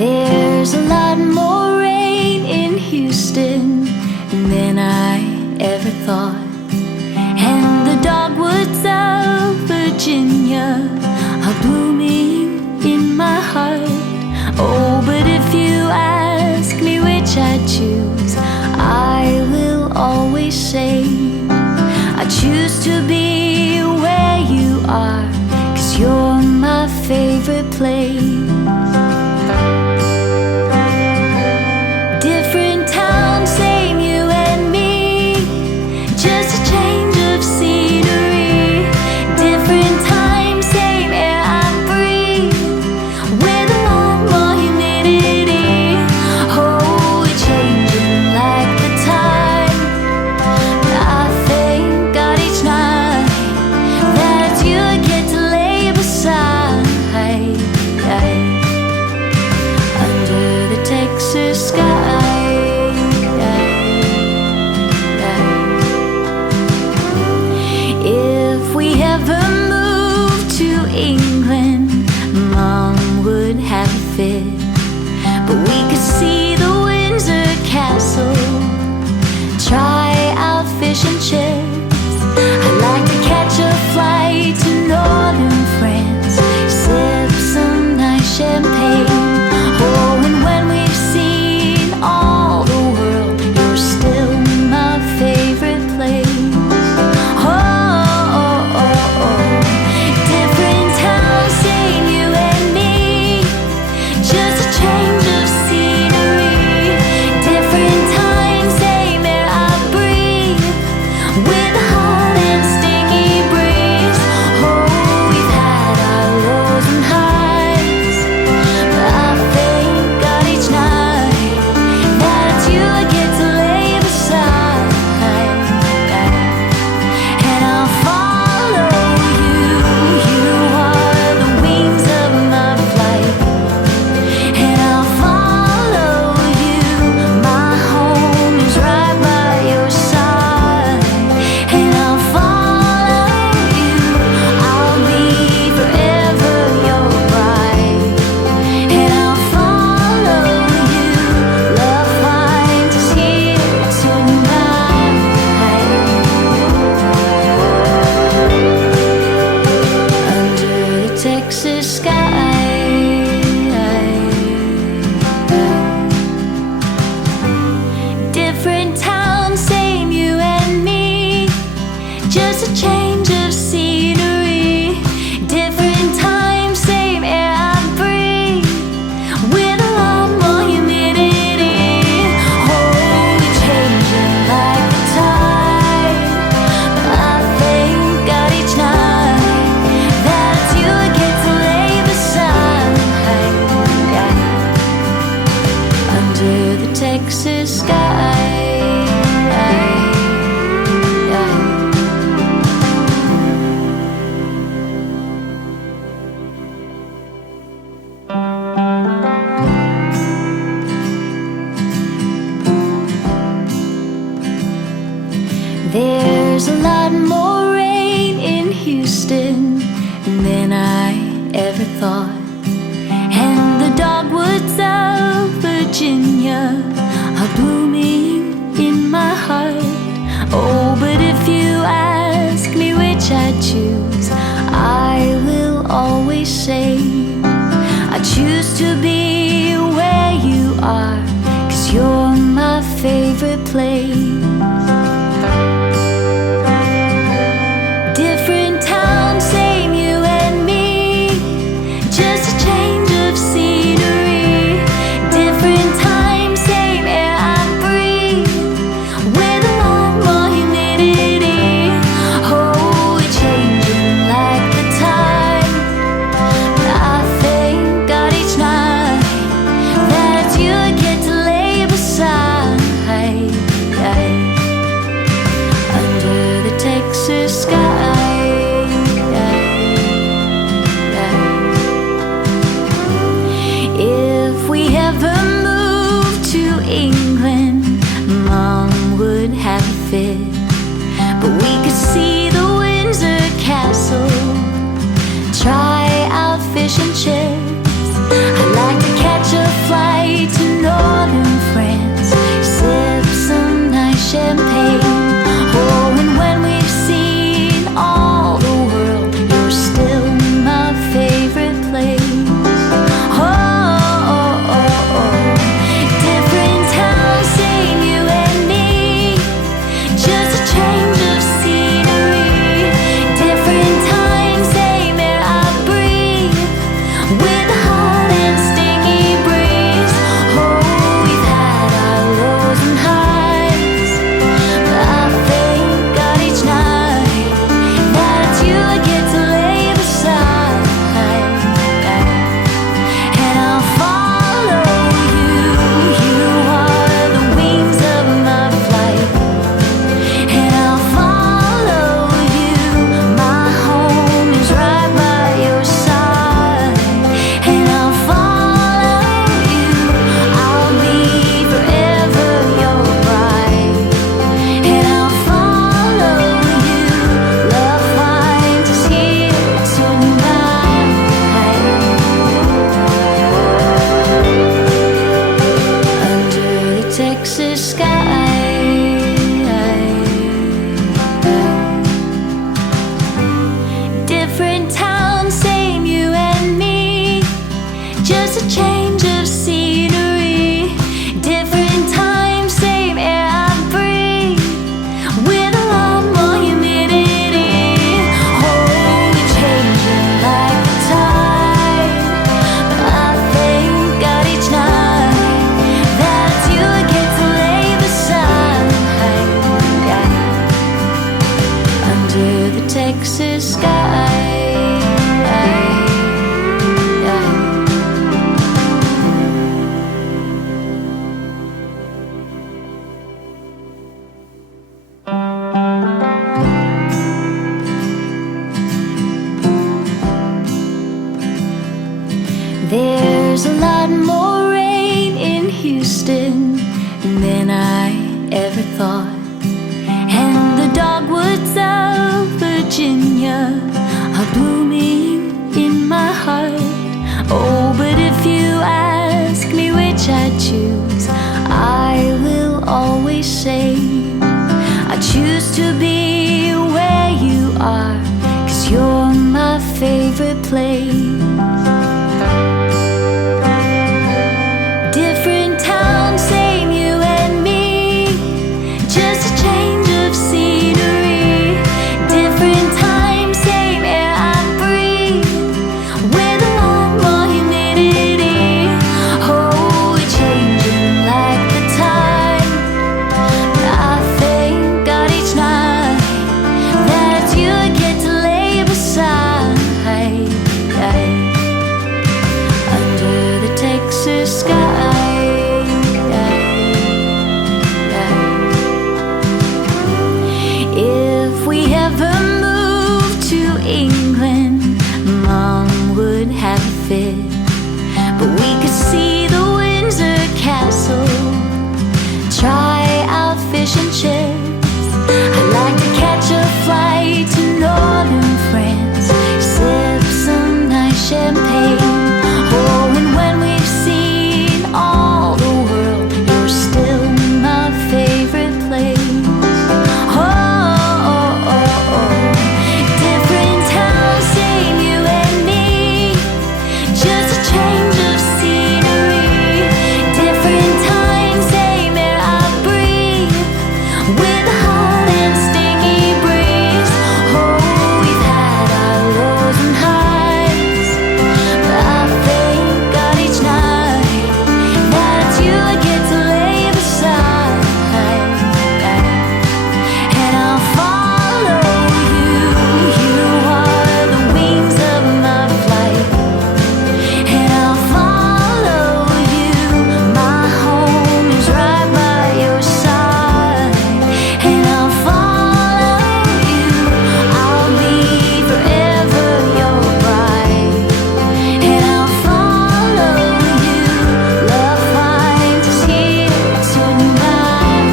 There's a lot more rain in Houston than I ever thought, and the dogwoods of Virginia are blooming in my heart. Oh, but if you ask me which I'd choose, I will always say I choose to be where you are, 'cause you're my favorite place. But we could see the Windsor Castle, try out fish and chips. I'd like to catch a flight to northern France, sip some nice champagne. Oh, and when we've seen all the world, you're still my favorite place. Texas sky. There's a lot more rain in Houston than I ever thought, and the dogwoods of Virginia are blooming in my heart. Oh, but if you ask me which I'd choose, I will always say I choose to be where you are, 'cause you're my favorite place. Yeah. change of scenery, different time, same air I breathe, with a lot more humidity. Oh, we're changing like the tide, but I thank God each night that you get to lay beside under the Texas sky. There's a lot more rain in Houston than I ever thought, and the dogwoods of Virginia are blooming in my heart. Oh, but if you ask me which I choose, I will always say I choose to be where you are, 'cause you're my favorite place. But we could see the Windsor Castle, try out fish and chips. I'd like to catch a flight to northern France, sip some nice champagne. Oh, and when we've seen all the world, you're still my favorite place. Oh, oh, oh, oh. Different towns, same you and me, just a change of scenery, different time, same air I breathe, with a hot and sticky breeze. Oh, we've had our lows and highs, but I thank God each night that you get to lay beside, and I'll follow you. You are the wings of my flight, and I'll follow you. My home is right by your side, and I'll follow you. I'll be forever your bride, and I'll follow you. Love finds us here tonight,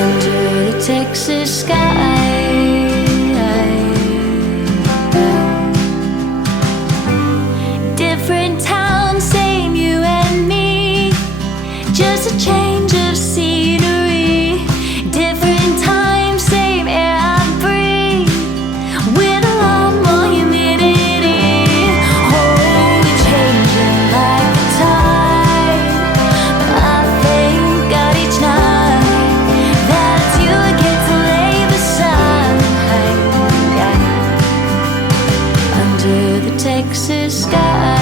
under the Texas sky. Different town, same you and me, just a change of scenery, different time, same air I breathe, with a lot more humidity. Oh, we're changing like the tide, but I thank God each night that you get to lay beside, under the Texas sky.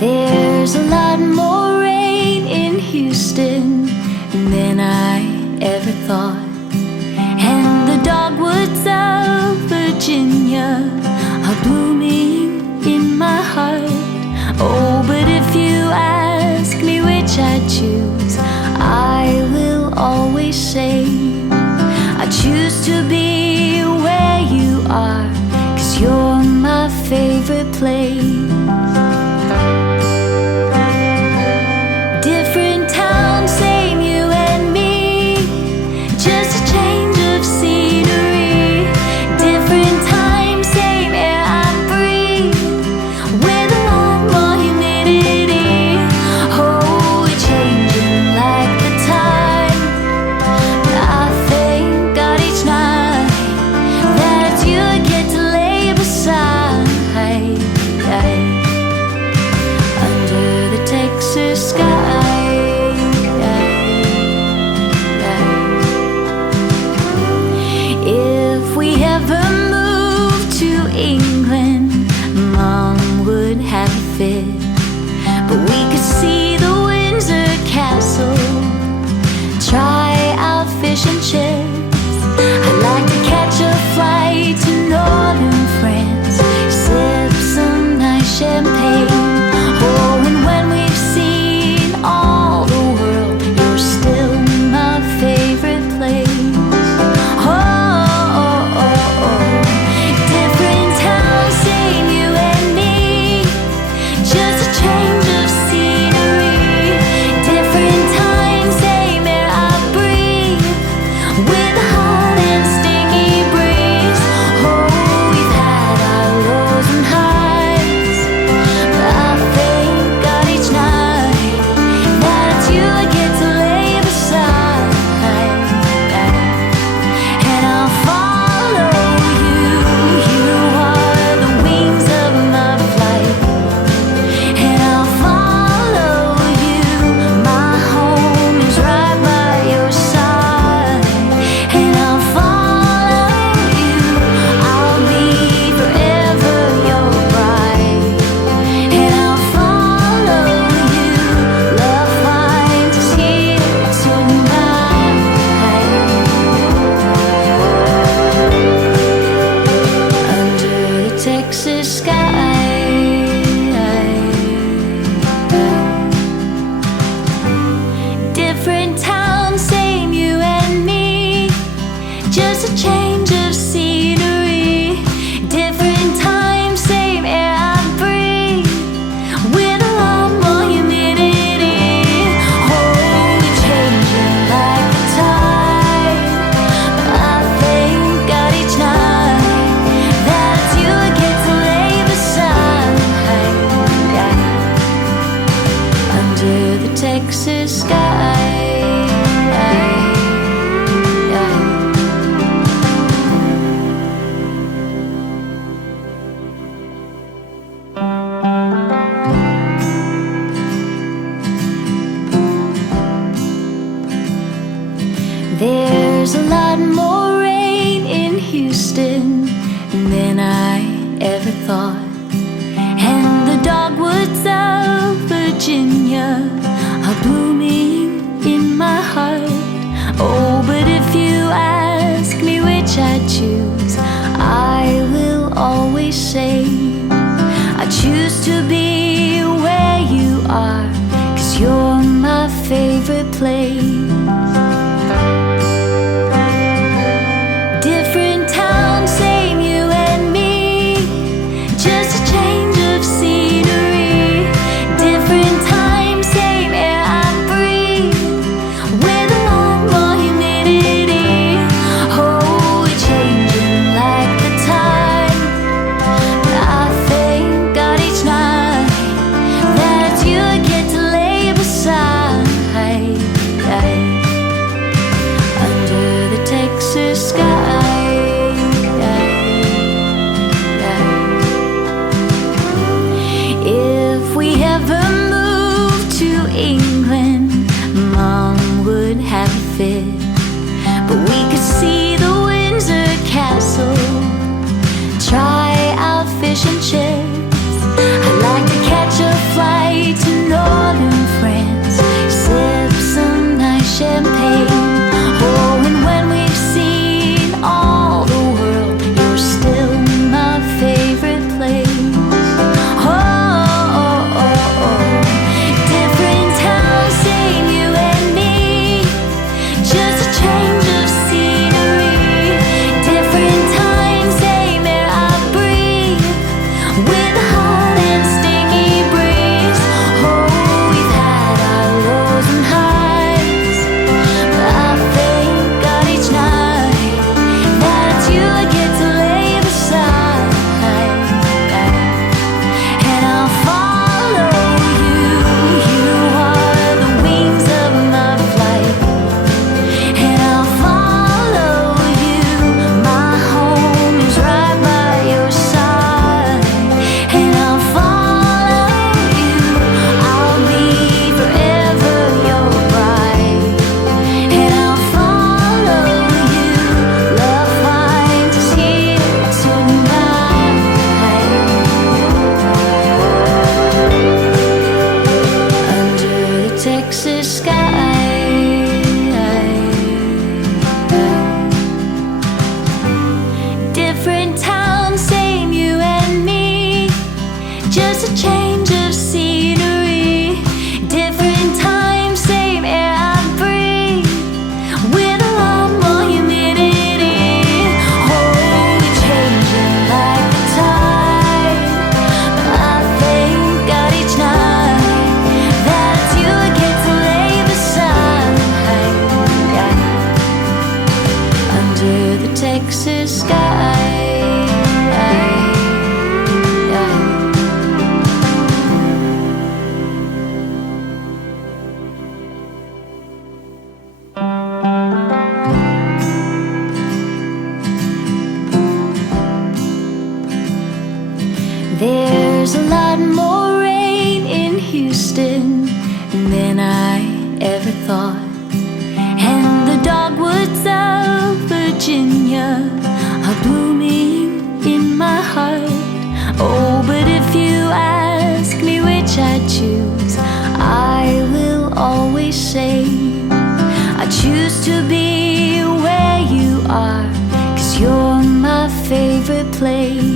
There's a lot more rain in Houston than I ever thought, and the dogwoods of Virginia are blooming in my heart. Oh, but if you ask me which I choose, I will always say I choose to be where you are, 'cause you're my favorite place. Different town, same you and me, just a change of scenery, Texas sky. Different town, same you and me, just a change of scenery. Different time, same air I breathe, with a lot more humidity. Oh, we're changing like the tide, but I thank God each night that you get to lay beside, under the Texas sky. There's a lot more rain in Houston than I ever thought, and the dogwoods of Virginia are blooming in my heart. Oh, but if you ask me which I choose, I will always say I choose to be where you are, 'cause you're my favorite place. But we could see the Windsor Castle, try out fish and chips. I'd like to catch a flight to northern France, sip some nice champagne. Oh, and when we've seen all the world, you're still my favorite place. Different towns, same you and me, just a change of scenery. Different time, same air I breathe, with a hot and sticky breeze. Oh, we've had our lows and highs, but I thank God each night that you get to lay beside, and I'll follow you. You are the wings of my flight, and I'll follow you. My home is right by your side, and I'll follow you. I'll be forever your bride, and I'll follow you. Love finds us here tonight, under the Texas sky. Different town, same you and me, just a change of scenery. Different time, same air I breathe, with a lot more humidity. Oh, we're changing like the tide, but I thank God each night that you get to lay beside, under the Texas sky. There's a lot more rain in Houston than I ever thought, and the dogwoods of Virginia are blooming in my heart. Oh, but if you ask me which I choose, I will always say I choose to be where you are, 'cause you're my favorite place.